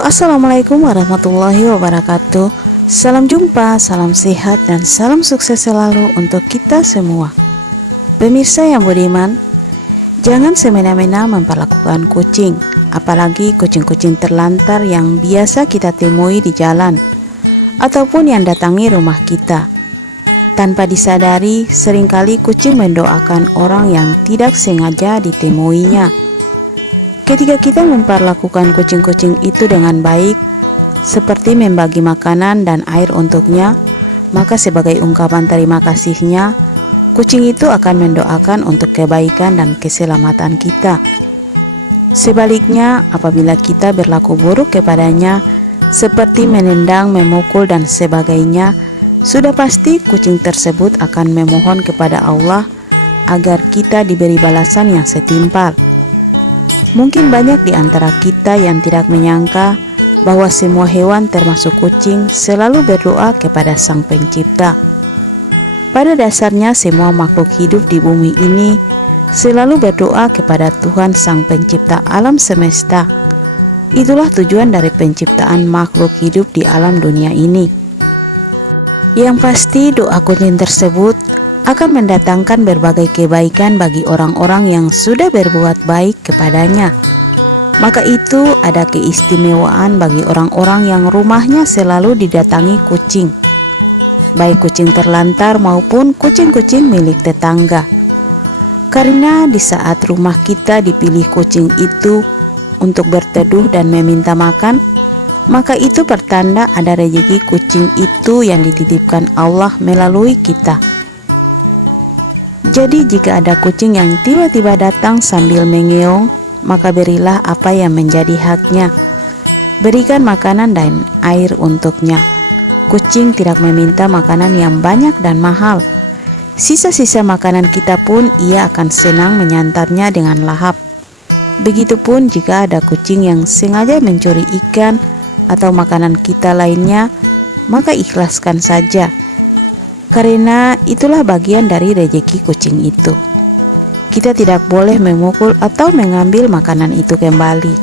Assalamualaikum warahmatullahi wabarakatuh. Salam jumpa, salam sehat, dan salam sukses selalu untuk kita semua. Pemirsa yang budiman, jangan semena-mena memperlakukan kucing, apalagi kucing-kucing terlantar yang biasa kita temui di jalan ataupun yang datangi rumah kita. Tanpa disadari, sering kali kucing mendoakan orang yang tidak sengaja ditemuinya. Ketika kita memperlakukan kucing-kucing itu dengan baik, seperti membagi makanan dan air untuknya, maka sebagai ungkapan terima kasihnya, kucing itu akan mendoakan untuk kebaikan dan keselamatan kita. Sebaliknya, apabila kita berlaku buruk kepadanya, seperti menendang, memukul, dan sebagainya, sudah pasti kucing tersebut akan memohon kepada Allah agar kita diberi balasan yang setimpal. Mungkin banyak di antara kita yang tidak menyangka bahwa semua hewan termasuk kucing selalu berdoa kepada Sang Pencipta. Pada dasarnya semua makhluk hidup di bumi ini selalu berdoa kepada Tuhan Sang Pencipta alam semesta. Itulah tujuan dari penciptaan makhluk hidup di alam dunia ini. Yang pasti doa kucing tersebut akan mendatangkan berbagai kebaikan bagi orang-orang yang sudah berbuat baik kepadanya. Maka itu ada keistimewaan bagi orang-orang yang rumahnya selalu didatangi kucing, baik kucing terlantar maupun kucing-kucing milik tetangga. Karena di saat rumah kita dipilih kucing itu untuk berteduh dan meminta makan, maka itu pertanda ada rezeki kucing itu yang dititipkan Allah melalui kita. Jadi jika ada kucing yang tiba-tiba datang sambil mengeong, maka berilah apa yang menjadi haknya. Berikan makanan dan air untuknya. Kucing tidak meminta makanan yang banyak dan mahal. Sisa-sisa makanan kita pun ia akan senang menyantapnya dengan lahap. Begitupun jika ada kucing yang sengaja mencuri ikan atau makanan kita lainnya, maka ikhlaskan saja karena itulah bagian dari rejeki kucing itu. Kita tidak boleh memukul atau mengambil makanan itu kembali.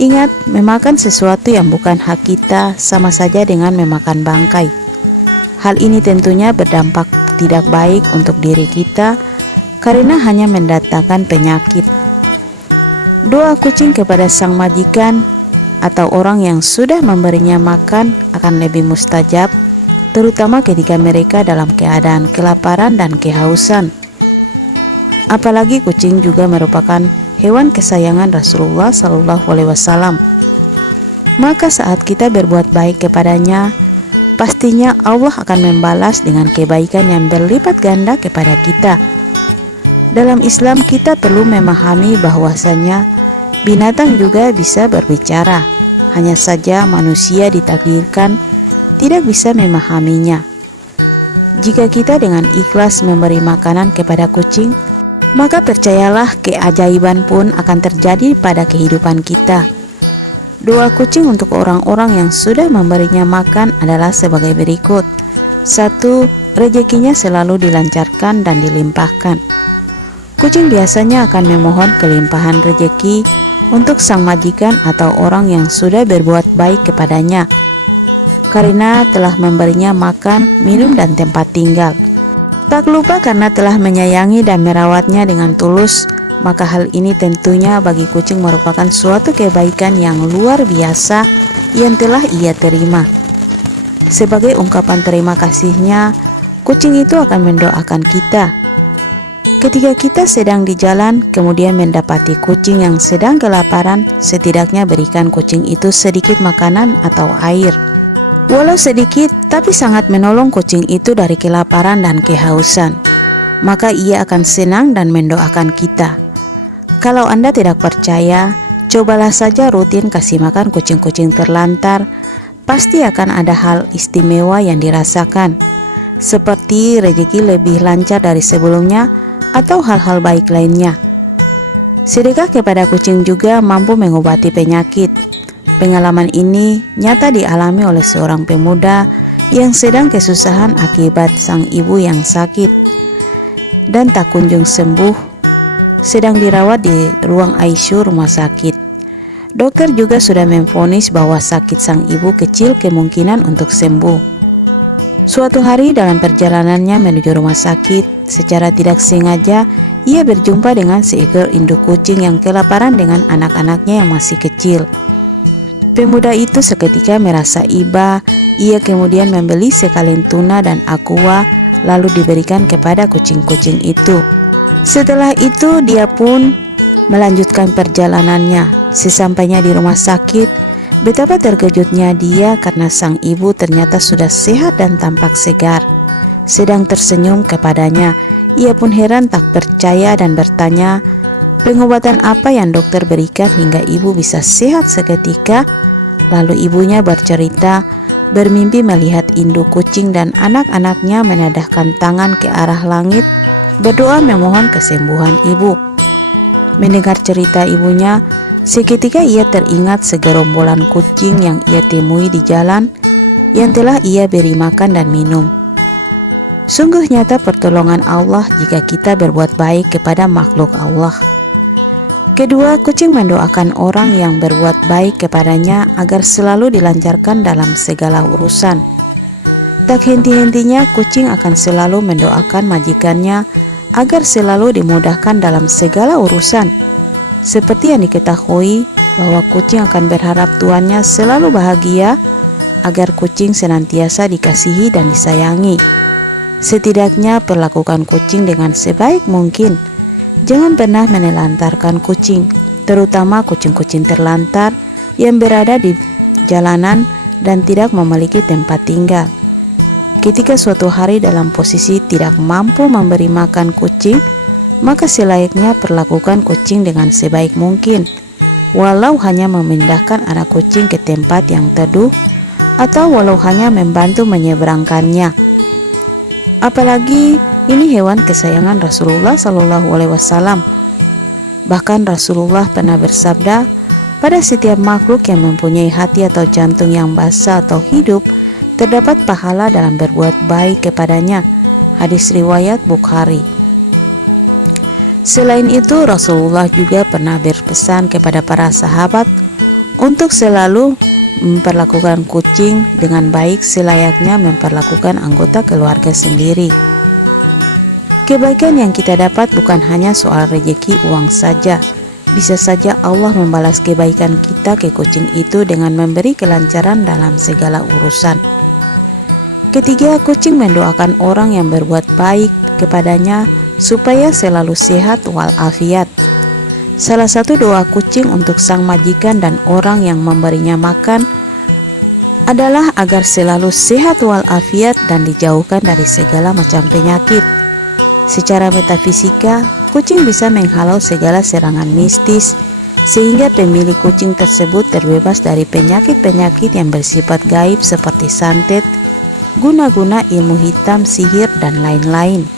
Ingat, memakan sesuatu yang bukan hak kita sama saja dengan memakan bangkai. Hal ini tentunya berdampak tidak baik untuk diri kita karena hanya mendatangkan penyakit. Doa kucing kepada sang majikan atau orang yang sudah memberinya makan akan lebih mustajab terutama ketika mereka dalam keadaan kelaparan dan kehausan. Apalagi kucing juga merupakan hewan kesayangan Rasulullah Shallallahu Alaihi Wasallam. Maka saat kita berbuat baik kepadanya, pastinya Allah akan membalas dengan kebaikan yang berlipat ganda kepada kita. Dalam Islam kita perlu memahami bahwasanya binatang juga bisa berbicara. Hanya saja manusia ditakdirkan tidak bisa memahaminya. Jika kita dengan ikhlas memberi makanan kepada kucing, maka percayalah keajaiban pun akan terjadi pada kehidupan kita. Doa kucing untuk orang-orang yang sudah memberinya makan adalah sebagai berikut. Satu, rezekinya selalu dilancarkan dan dilimpahkan. Kucing biasanya akan memohon kelimpahan rejeki untuk sang majikan atau orang yang sudah berbuat baik kepadanya karena telah memberinya makan, minum, dan tempat tinggal. Tak lupa karena telah menyayangi dan merawatnya dengan tulus, maka hal ini tentunya bagi kucing merupakan suatu kebaikan yang luar biasa yang telah ia terima. Sebagai ungkapan terima kasihnya, kucing itu akan mendoakan kita. Ketika kita sedang di jalan, kemudian mendapati kucing yang sedang kelaparan, setidaknya berikan kucing itu sedikit makanan atau air. Walau sedikit, tapi sangat menolong kucing itu dari kelaparan dan kehausan. Maka ia akan senang dan mendoakan kita. Kalau Anda tidak percaya, cobalah saja rutin kasih makan kucing-kucing terlantar. Pasti akan ada hal istimewa yang dirasakan, seperti rezeki lebih lancar dari sebelumnya atau hal-hal baik lainnya. Sedekah kepada kucing juga mampu mengobati penyakit, Pengalaman ini nyata dialami oleh seorang pemuda yang sedang kesusahan akibat sang ibu yang sakit dan tak kunjung sembuh, sedang dirawat di ruang ICU rumah sakit. Dokter juga sudah memvonis bahwa sakit sang ibu kecil kemungkinan untuk sembuh. Suatu hari dalam perjalanannya menuju rumah sakit, secara tidak sengaja ia berjumpa dengan seekor induk kucing yang kelaparan dengan anak-anaknya yang masih kecil. Pemuda itu seketika merasa iba, ia kemudian membeli sekalian tuna dan aqua lalu diberikan kepada kucing-kucing itu. Setelah itu dia pun melanjutkan perjalanannya. Sesampainya di rumah sakit, betapa terkejutnya dia karena sang ibu ternyata sudah sehat dan tampak segar. Sedang tersenyum kepadanya, ia pun heran tak percaya dan bertanya, pengobatan apa yang dokter berikan hingga ibu bisa sehat seketika? Lalu ibunya bercerita, bermimpi melihat induk kucing dan anak-anaknya menadahkan tangan ke arah langit, berdoa memohon kesembuhan ibu. Mendengar cerita ibunya, seketika ia teringat segerombolan kucing yang ia temui di jalan yang telah ia beri makan dan minum. Sungguh nyata pertolongan Allah jika kita berbuat baik kepada makhluk Allah. Kedua, kucing mendoakan orang yang berbuat baik kepadanya agar selalu dilancarkan dalam segala urusan. Tak henti-hentinya, kucing akan selalu mendoakan majikannya agar selalu dimudahkan dalam segala urusan. Seperti yang diketahui bahwa kucing akan berharap tuannya selalu bahagia agar kucing senantiasa dikasihi dan disayangi. Setidaknya perlakukan kucing dengan sebaik mungkin Jangan pernah menelantarkan kucing, terutama kucing-kucing terlantar yang berada di jalanan dan tidak memiliki tempat tinggal. Ketika suatu hari dalam posisi tidak mampu memberi makan kucing, maka selayaknya perlakukan kucing dengan sebaik mungkin, walau hanya memindahkan anak kucing ke tempat yang teduh atau walau hanya membantu menyeberangkannya. Apalagi ini hewan kesayangan Rasulullah Shallallahu Alaihi Wasallam. Bahkan Rasulullah pernah bersabda, pada setiap makhluk yang mempunyai hati atau jantung yang basah atau hidup, terdapat pahala dalam berbuat baik kepadanya. Hadis riwayat Bukhari. Selain itu, Rasulullah juga pernah berpesan kepada para sahabat untuk selalu memperlakukan kucing dengan baik selayaknya memperlakukan anggota keluarga sendiri. Kebaikan yang kita dapat bukan hanya soal rejeki uang saja. Bisa saja Allah membalas kebaikan kita ke kucing itu dengan memberi kelancaran dalam segala urusan. Ketiga, kucing mendoakan orang yang berbuat baik kepadanya supaya selalu sehat walafiat. Salah satu doa kucing untuk sang majikan dan orang yang memberinya makan adalah agar selalu sehat walafiat dan dijauhkan dari segala macam penyakit. Secara metafisika, kucing bisa menghalau segala serangan mistis sehingga pemilik kucing tersebut terbebas dari penyakit-penyakit yang bersifat gaib seperti santet, guna-guna ilmu hitam, sihir, dan lain-lain.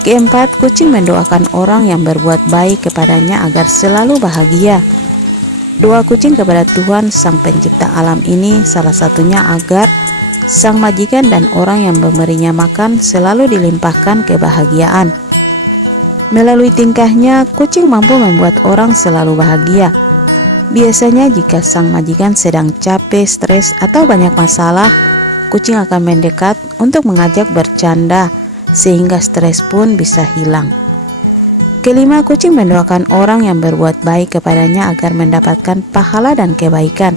Keempat, kucing mendoakan orang yang berbuat baik kepadanya agar selalu bahagia. Doa kucing kepada Tuhan Sang Pencipta alam ini salah satunya agar sang majikan dan orang yang memberinya makan selalu dilimpahkan kebahagiaan. Melalui tingkahnya, kucing mampu membuat orang selalu bahagia. Biasanya jika sang majikan sedang capek, stres, atau banyak masalah, kucing akan mendekat untuk mengajak bercanda sehingga stres pun bisa hilang. Kelima, kucing mendoakan orang yang berbuat baik kepadanya agar mendapatkan pahala dan kebaikan.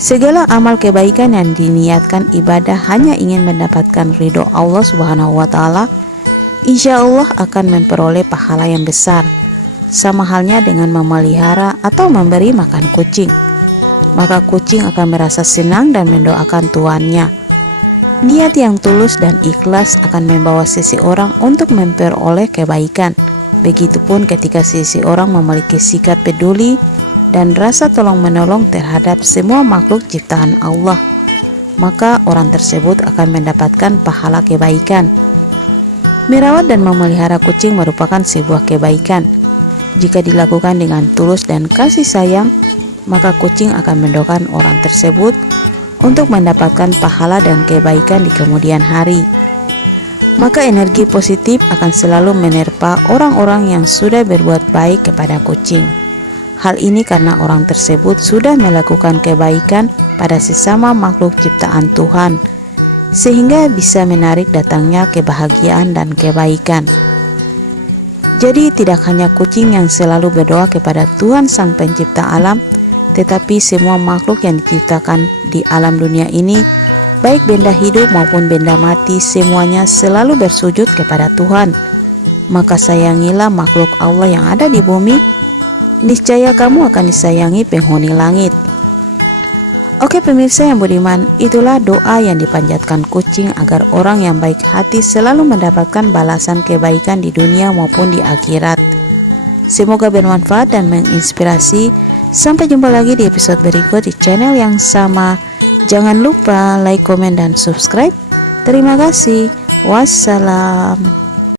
Segala amal kebaikan yang diniatkan ibadah hanya ingin mendapatkan ridho Allah Subhanahu wa taala, insya Allah akan memperoleh pahala yang besar. Sama halnya dengan memelihara atau memberi makan kucing. Maka kucing akan merasa senang dan mendoakan tuannya. Niat yang tulus dan ikhlas akan membawa seseorang untuk memperoleh kebaikan. Begitupun ketika seseorang memiliki sikap peduli dan rasa tolong-menolong terhadap semua makhluk ciptaan Allah, maka orang tersebut akan mendapatkan pahala kebaikan. Merawat dan memelihara kucing merupakan sebuah kebaikan. Jika dilakukan dengan tulus dan kasih sayang, maka kucing akan mendoakan orang tersebut untuk mendapatkan pahala dan kebaikan di kemudian hari. Maka energi positif akan selalu menerpa orang-orang yang sudah berbuat baik kepada kucing. Hal ini karena orang tersebut sudah melakukan kebaikan pada sesama makhluk ciptaan Tuhan, sehingga bisa menarik datangnya kebahagiaan dan kebaikan. Jadi, tidak hanya kucing yang selalu berdoa kepada Tuhan, Sang Pencipta alam, tetapi semua makhluk yang diciptakan di alam dunia ini, baik benda hidup maupun benda mati, semuanya selalu bersujud kepada Tuhan. Maka, sayangilah makhluk Allah yang ada di bumi niscaya kamu akan disayangi penghuni langit. Oke pemirsa yang budiman, itulah doa yang dipanjatkan kucing agar orang yang baik hati selalu mendapatkan balasan kebaikan di dunia maupun di akhirat. Semoga bermanfaat dan menginspirasi. Sampai jumpa lagi di episode berikut di channel yang sama. Jangan lupa like, komen, dan subscribe. Terima kasih. Wassalam.